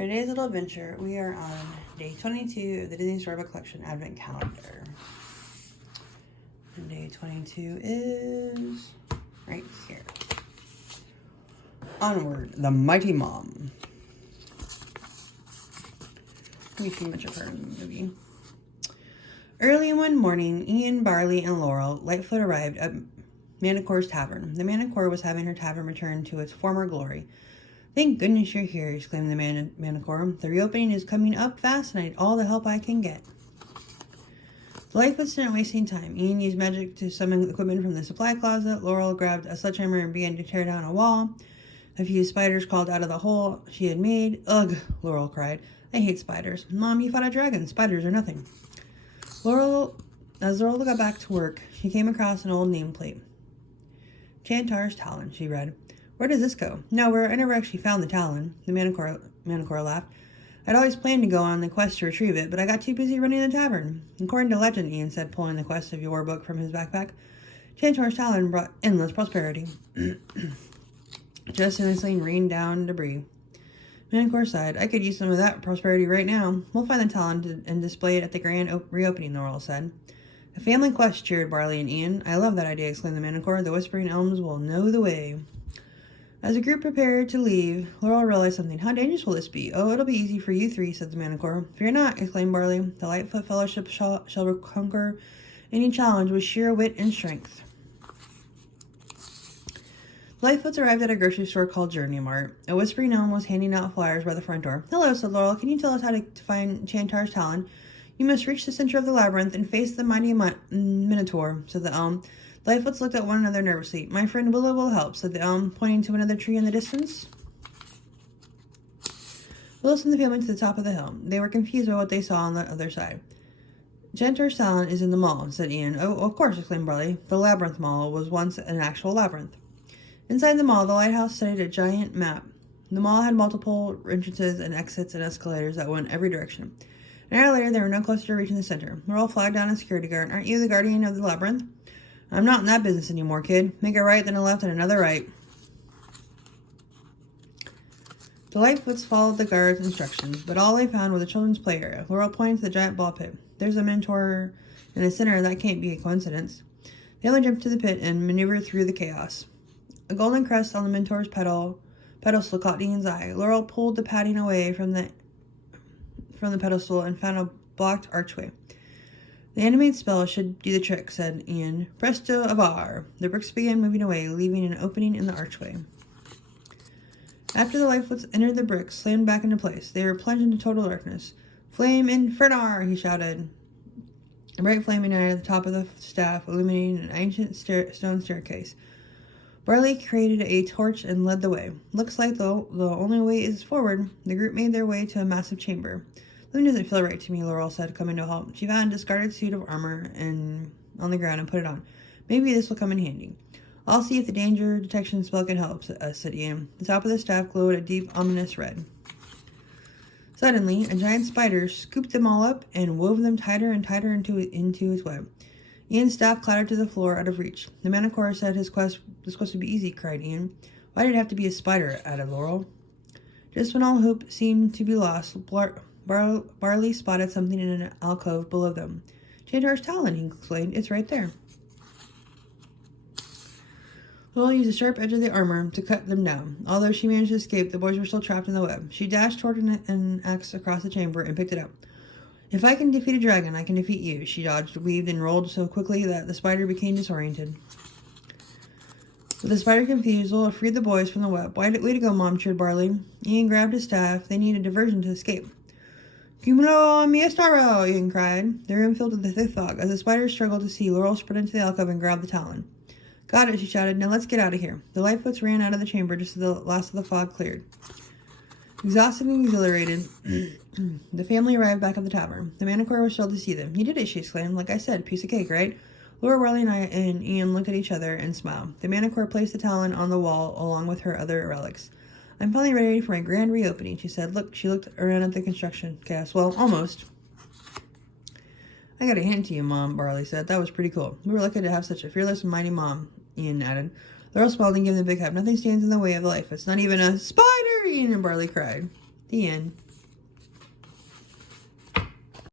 For today's little adventure, we are on day 22 of the Disney Storybook Collection Advent Calendar. And day 22 is right here. Onward, the Mighty Mom. Maybe too much of her in the movie. Early one morning, Ian, Barley, and Laurel Lightfoot arrived at Manicore's Tavern. The Manicore was having her tavern return to its former glory. "Thank goodness you're here," exclaimed the Manicore. "The reopening is coming up fast and I need all the help I can get." The Lightfoots didn't waste any time. Ian used magic to summon equipment from the supply closet. Laurel grabbed a sledgehammer and began to tear down a wall. A few spiders crawled out of the hole she had made. "Ugh," Laurel cried. "I hate spiders." "Mom, you fought a dragon. Spiders are nothing." As Laurel got back to work, she came across an old nameplate. "Chantar's Talon," she read. "Where does this go?" "Nowhere. I never actually found the Talon." The Manicore laughed. "I'd always planned to go on the quest to retrieve it, but I got too busy running the tavern." "According to legend," Ian said, pulling the Quest of Your book from his backpack, "Chantar's Talon brought endless prosperity." Just as the sling rained down debris. Manicore sighed. "I could use some of that prosperity right now." "We'll find the Talon and display it at the grand reopening," Laurel said. "A family quest," cheered Barley and Ian. "I love that idea," exclaimed the Manicore. "The Whispering Elms will know the way." As the group prepared to leave, Laurel realized something. "How dangerous will this be?" "Oh, it'll be easy for you three," said the Manicore. "Fear not," exclaimed Barley. "The Lightfoot Fellowship shall conquer any challenge with sheer wit and strength." The Lightfoots arrived at a grocery store called Journey Mart. A Whispering Elm was handing out flyers by the front door. "Hello," said Laurel. "Can you tell us how to find Chantar's Talon?" "You must reach the center of the labyrinth and face the mighty Minotaur," said the elm. The Lightfoots looked at one another nervously. "My friend Willow will help," said the elm, pointing to another tree in the distance. Willow sent the family to the top of the hill. They were confused by what they saw on the other side. "Chantar's Talon is in the mall," said Ian. "Oh, of course," exclaimed Barley. "The Labyrinth Mall was once an actual labyrinth." Inside the mall, the lighthouse studied a giant map. The mall had multiple entrances and exits and escalators that went every direction. An hour later, they were no closer to reaching the center. Laurel flagged down a security guard. "Aren't you the guardian of the labyrinth?" "I'm not in that business anymore, kid. Make a right, then a left, and another right." The Lightfoots followed the guard's instructions, but all they found was a children's play area. Laurel pointed to the giant ball pit. "There's a Minotaur in the center. That can't be a coincidence." The other jumped to the pit and maneuvered through the chaos. A golden crest on the Minotaur's pedestal caught Ian's eye. Laurel pulled the padding away from the pedestal and found a blocked archway. "The animated spell should do the trick," said Ian. "Presto avar!" The bricks began moving away, leaving an opening in the archway. After the Lightfoots entered, the bricks slammed back into place. They were plunged into total darkness. "Flame Infernar!" he shouted. A bright flame ignited at the top of the staff, illuminating an ancient stone staircase. Barley created a torch and led the way. "Looks like the only way is forward." The group made their way to a massive chamber. "Something doesn't feel right to me," Laurel said, coming to a halt. She found a discarded suit of armor on the ground and put it on. "Maybe this will come in handy." "I'll see if the danger detection spell can help," said Ian. The top of the staff glowed a deep, ominous red. Suddenly, a giant spider scooped them all up and wove them tighter and tighter into his web. Ian's staff clattered to the floor out of reach. "The Manicore said this quest would be easy," cried Ian. "Why did it have to be a spider?" added Laurel. Just when all hope seemed to be lost, Barley spotted something in an alcove below them. "Chantar's Talon," he exclaimed. "It's right there." Laurel used the sharp edge of the armor to cut them down. Although she managed to escape, the boys were still trapped in the web. She dashed toward an axe across the chamber and picked it up. "If I can defeat a dragon, I can defeat you." She dodged, weaved, and rolled so quickly that the spider became disoriented. With the spider confused, Laurel freed the boys from the web. "Way to go, Mom," cheered Barley. Ian grabbed his staff. They needed diversion to escape. "Cumulo miestaro!" Ian cried. The room filled with a thick fog. As the spider struggled to see, Laurel sprinted into the alcove and grabbed the Talon. "Got it," she shouted. "Now let's get out of here." The Lightfoots ran out of the chamber just as the last of the fog cleared. Exhausted and exhilarated, the family arrived back at the tavern. The Manicore was thrilled to see them. "You did it," she exclaimed. "Like I said, piece of cake, right?" Laura, Barley, and Ian looked at each other and smiled. The Manicore placed the Talon on the wall along with her other relics. "I'm finally ready for my grand reopening," she said. She looked around at the construction cast. "Well, almost." "I got a hand to you, Mom," Barley said. "That was pretty cool." "We were lucky to have such a fearless and mighty mom," Ian added. Laurel smiled and gave them a big hug. "Nothing stands in the way of the Lightfoots, not even a spider!" Ian and Barley cried. The end.